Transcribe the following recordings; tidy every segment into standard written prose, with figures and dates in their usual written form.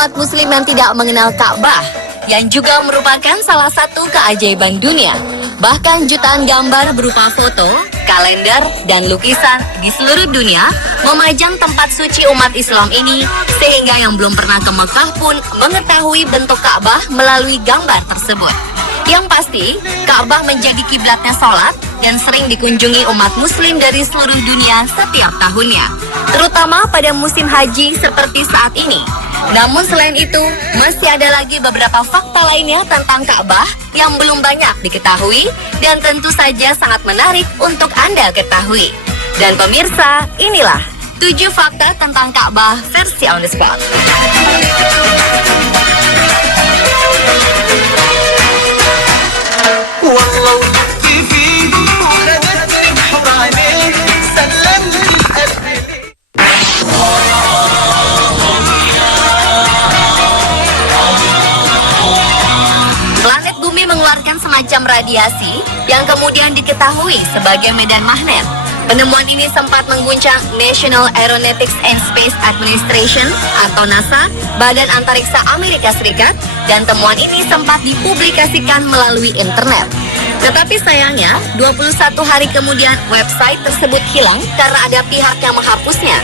umat muslim yang tidak mengenal Ka'bah, yang juga merupakan salah satu keajaiban dunia. Bahkan jutaan gambar berupa foto, kalender, dan lukisan di seluruh dunia memajang tempat suci umat Islam ini, sehingga yang belum pernah ke Mekah pun mengetahui bentuk Ka'bah melalui gambar tersebut. Yang pasti, Ka'bah menjadi kiblatnya sholat dan sering dikunjungi umat muslim dari seluruh dunia setiap tahunnya, terutama pada musim haji seperti saat ini. Namun selain itu, masih ada lagi beberapa fakta lainnya tentang Ka'bah yang belum banyak diketahui dan tentu saja sangat menarik untuk Anda ketahui. Dan pemirsa, inilah 7 fakta tentang Ka'bah versi on the spot. Planet bumi mengeluarkan semacam radiasi yang kemudian diketahui sebagai medan magnet. Penemuan ini sempat mengguncang National Aeronautics and Space Administration atau NASA, Badan Antariksa Amerika Serikat, dan temuan ini sempat dipublikasikan melalui internet. Tetapi sayangnya, 21 hari kemudian website tersebut hilang karena ada pihak yang menghapusnya.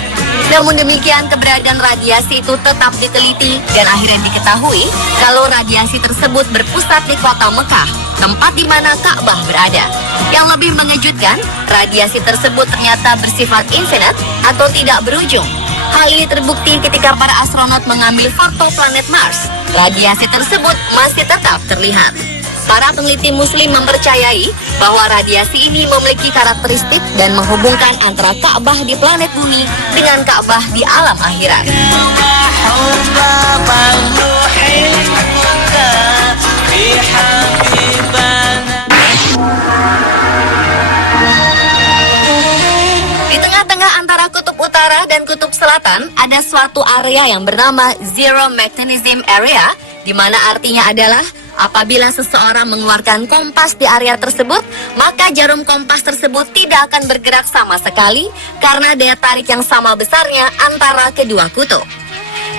Namun demikian, keberadaan radiasi itu tetap diteliti dan akhirnya diketahui kalau radiasi tersebut berpusat di kota Mekah, tempat di mana Ka'bah berada. Yang lebih mengejutkan, radiasi tersebut ternyata bersifat infinite atau tidak berujung. Hal ini terbukti ketika para astronot mengambil foto planet Mars. Radiasi tersebut masih tetap terlihat. Para peneliti muslim mempercayai bahwa radiasi ini memiliki karakteristik dan menghubungkan antara Ka'bah di planet bumi dengan Ka'bah di alam akhirat. Di tengah-tengah antara kutub utara dan kutub selatan ada suatu area yang bernama Zero Magnetism Area, di mana artinya adalah apabila seseorang mengeluarkan kompas di area tersebut, maka jarum kompas tersebut tidak akan bergerak sama sekali karena daya tarik yang sama besarnya antara kedua kutub.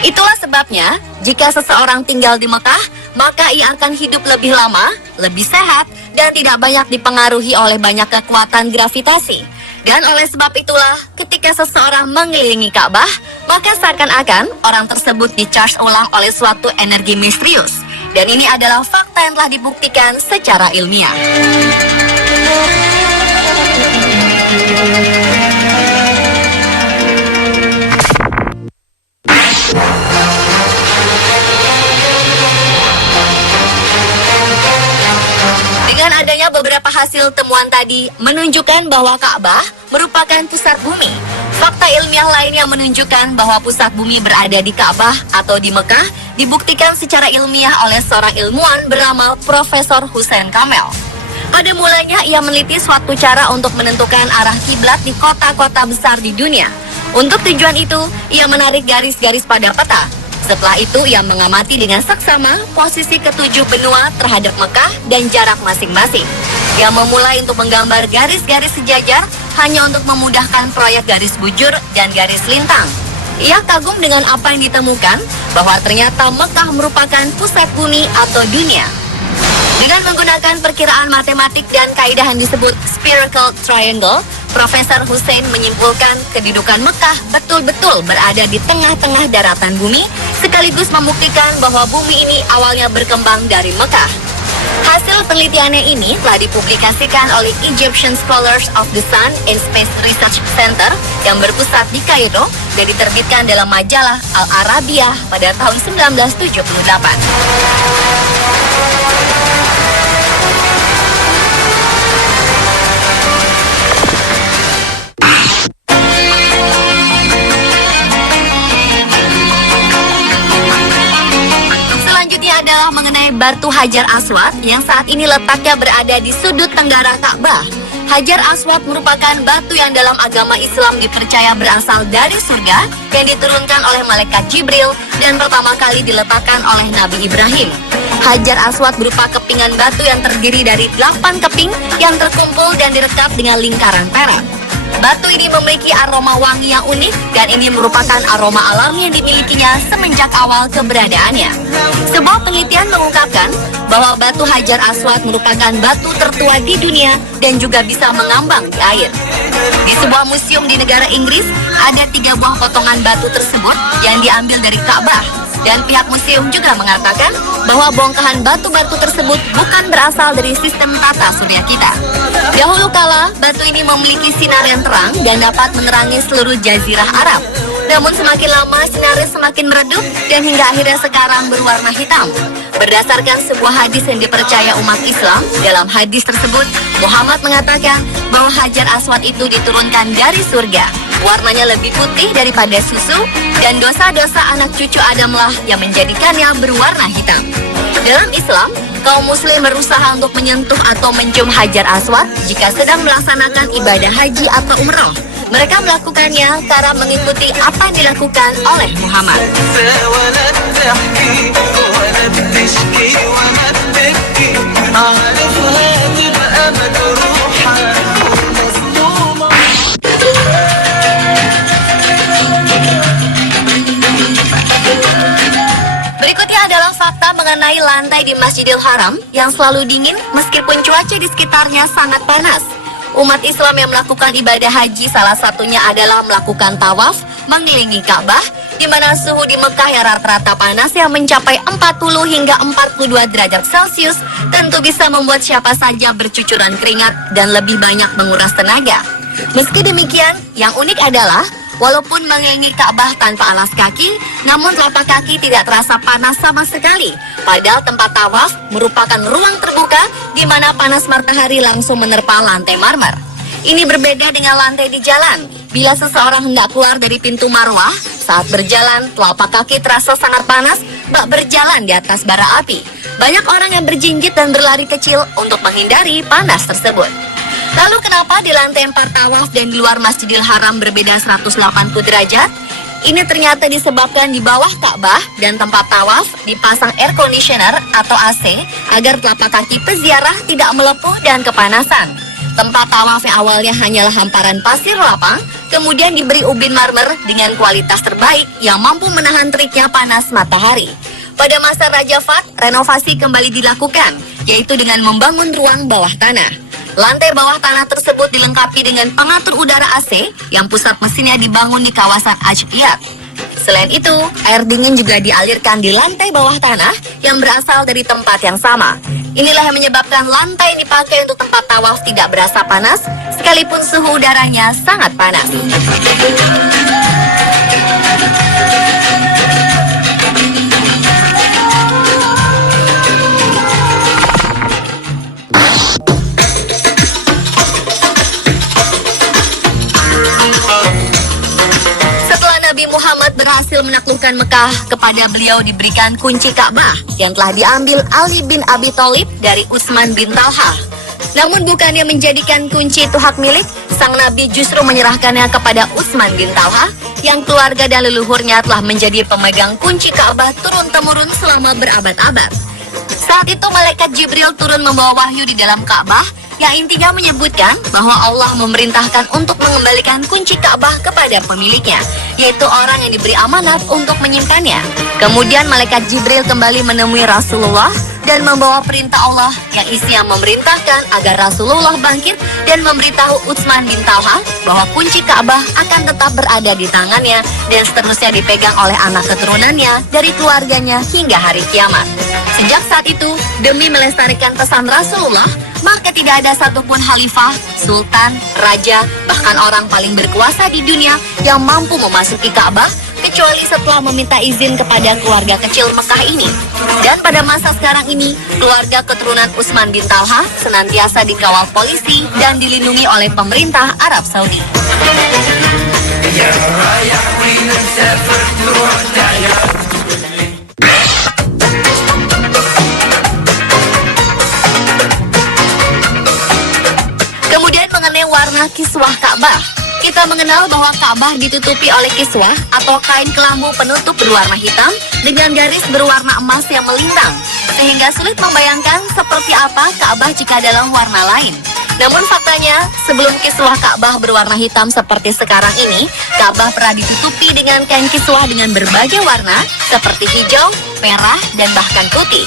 Itulah sebabnya, jika seseorang tinggal di Mekah, maka ia akan hidup lebih lama, lebih sehat, dan tidak banyak dipengaruhi oleh banyak kekuatan gravitasi. Dan oleh sebab itulah, ketika seseorang mengelilingi Ka'bah, maka seakan-akan orang tersebut di-charge ulang oleh suatu energi misterius. Dan ini adalah fakta yang telah dibuktikan secara ilmiah. Dengan adanya beberapa hasil temuan tadi menunjukkan bahwa Ka'bah merupakan pusat bumi. Fakta ilmiah lain yang menunjukkan bahwa pusat bumi berada di Ka'bah atau di Mekah dibuktikan secara ilmiah oleh seorang ilmuwan bernama Profesor Hussein Kamel. Pada mulanya ia meneliti suatu cara untuk menentukan arah kiblat di kota-kota besar di dunia. Untuk tujuan itu, ia menarik garis-garis pada peta. Setelah itu, ia mengamati dengan seksama posisi ketujuh benua terhadap Mekah dan jarak masing-masing. Ia memulai untuk menggambar garis-garis sejajar hanya untuk memudahkan proyek garis bujur dan garis lintang. Ia kagum dengan apa yang ditemukan, bahwa ternyata Mekah merupakan pusat bumi atau dunia. Dengan menggunakan perkiraan matematik dan kaidah yang disebut spherical triangle, Profesor Hussein menyimpulkan kedudukan Mekah betul-betul berada di tengah-tengah daratan bumi, sekaligus membuktikan bahwa bumi ini awalnya berkembang dari Mekah. Hasil penelitiannya ini telah dipublikasikan oleh Egyptian Scholars of the Sun and Space Research Center yang berpusat di Kairo dan diterbitkan dalam majalah Al-Arabiyah pada tahun 1978. Adalah mengenai batu Hajar Aswad yang saat ini letaknya berada di sudut tenggara Ka'bah. Hajar Aswad merupakan batu yang dalam agama Islam dipercaya berasal dari surga yang diturunkan oleh malaikat Jibril dan pertama kali diletakkan oleh Nabi Ibrahim. Hajar Aswad berupa kepingan batu yang terdiri dari 8 keping yang terkumpul dan direkat dengan lingkaran perak. Batu ini memiliki aroma wangi yang unik dan ini merupakan aroma alami yang dimilikinya semenjak awal keberadaannya. Sebuah penelitian mengungkapkan bahwa batu Hajar Aswad merupakan batu tertua di dunia dan juga bisa mengambang di air. Di sebuah museum di negara Inggris, ada 3 buah potongan batu tersebut yang diambil dari Ka'bah. Dan pihak museum juga mengatakan bahwa bongkahan batu-batu tersebut bukan berasal dari sistem tata surya kita. Dahulu kala, batu ini memiliki sinar yang terang dan dapat menerangi seluruh jazirah Arab. Namun semakin lama sinarnya semakin meredup dan hingga akhirnya sekarang berwarna hitam. Berdasarkan sebuah hadis yang dipercaya umat Islam, dalam hadis tersebut Muhammad mengatakan bahwa Hajar Aswad itu diturunkan dari surga. Warnanya lebih putih daripada susu dan dosa-dosa anak cucu Adamlah yang menjadikannya berwarna hitam. Dalam Islam, kaum muslim berusaha untuk menyentuh atau mencium Hajar Aswad jika sedang melaksanakan ibadah haji atau umroh. Mereka melakukannya karena mengikuti apa yang dilakukan oleh Muhammad. Berikutnya adalah fakta mengenai lantai di Masjidil Haram yang selalu dingin meskipun cuaca di sekitarnya sangat panas. Umat Islam yang melakukan ibadah haji salah satunya adalah melakukan tawaf mengelilingi Ka'bah, di mana suhu di Mekah yang rata-rata panas yang mencapai 40 hingga 42 derajat Celcius tentu bisa membuat siapa saja bercucuran keringat dan lebih banyak menguras tenaga. Meski demikian, yang unik adalah walaupun mengelilingi Ka'bah tanpa alas kaki, namun telapak kaki tidak terasa panas sama sekali. Padahal tempat tawaf merupakan ruang terbuka di mana panas matahari langsung menerpa lantai marmer. Ini berbeda dengan lantai di jalan. Bila seseorang hendak keluar dari pintu Marwah, saat berjalan, telapak kaki terasa sangat panas bak berjalan di atas bara api. Banyak orang yang berjinjit dan berlari kecil untuk menghindari panas tersebut. Lalu kenapa di lantai 4 tawaf dan di luar Masjidil Haram berbeda 180 derajat? Ini ternyata disebabkan di bawah Ka'bah dan tempat tawaf dipasang air conditioner atau AC agar telapak kaki peziarah tidak melepuh dan kepanasan. Tempat tawaf yang awalnya hanyalah hamparan pasir lapang, kemudian diberi ubin marmer dengan kualitas terbaik yang mampu menahan teriknya panas matahari. Pada masa Raja Fat, renovasi kembali dilakukan, yaitu dengan membangun ruang bawah tanah. Lantai bawah tanah tersebut dilengkapi dengan pengatur udara AC yang pusat mesinnya dibangun di kawasan Ajfiyat. Selain itu, air dingin juga dialirkan di lantai bawah tanah yang berasal dari tempat yang sama. Inilah yang menyebabkan lantai yang dipakai untuk tempat tawaf tidak berasa panas, sekalipun suhu udaranya sangat panas. Muhammad berhasil menaklukkan Mekah, kepada beliau diberikan kunci Ka'bah yang telah diambil Ali bin Abi Thalib dari Utsman bin Talha. Namun bukannya menjadikan kunci itu hak milik, sang Nabi justru menyerahkannya kepada Utsman bin Talha yang keluarga dan leluhurnya telah menjadi pemegang kunci Ka'bah turun-temurun selama berabad-abad. Saat itu malaikat Jibril turun membawa wahyu di dalam Ka'bah yang intinya menyebutkan bahwa Allah memerintahkan untuk mengembalikan kunci Ka'bah kepada pemiliknya, yaitu orang yang diberi amanat untuk menyimpannya. Kemudian malaikat Jibril kembali menemui Rasulullah dan membawa perintah Allah yang isinya memerintahkan agar Rasulullah bangkit dan memberitahu Utsman bin Talha bahwa kunci Ka'bah akan tetap berada di tangannya dan seterusnya dipegang oleh anak keturunannya dari keluarganya hingga hari kiamat. Sejak saat itu, demi melestarikan pesan Rasulullah, maka tidak ada satupun khalifah, sultan, raja, bahkan orang paling berkuasa di dunia yang mampu memasuki Ka'bah kecuali setelah meminta izin kepada keluarga kecil Mekah ini. Dan pada masa sekarang ini, keluarga keturunan Utsman bin Talha senantiasa dikawal polisi dan dilindungi oleh pemerintah Arab Saudi. Kemudian mengenai warna kiswah Ka'bah. Kita mengenal bahwa Ka'bah ditutupi oleh kiswah atau kain kelambu penutup berwarna hitam dengan garis berwarna emas yang melintang, sehingga sulit membayangkan seperti apa Ka'bah jika dalam warna lain. Namun faktanya, sebelum kiswah Ka'bah berwarna hitam seperti sekarang ini, Ka'bah pernah ditutupi dengan kain kiswah dengan berbagai warna, seperti hijau, merah, dan bahkan putih.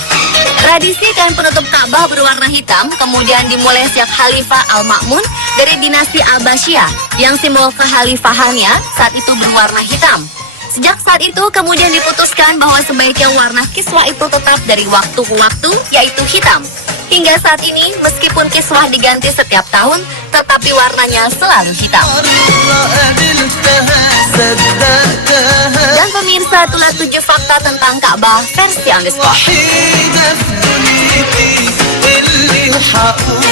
Tradisi kain penutup Ka'bah berwarna hitam kemudian dimulai sejak Khalifah Al-Ma'mun dari dinasti Abbasiyah, yang simbol kekhalifahannya saat itu berwarna hitam. Sejak saat itu kemudian diputuskan bahwa sebaiknya warna kiswah itu tetap dari waktu ke waktu, yaitu hitam. Hingga saat ini, meskipun kiswah diganti setiap tahun, tetapi warnanya selalu hitam. Dan pemirsa, itulah 7 fakta tentang Ka'bah versi on the spot. اللي هقول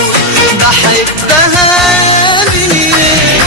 بحبها ليه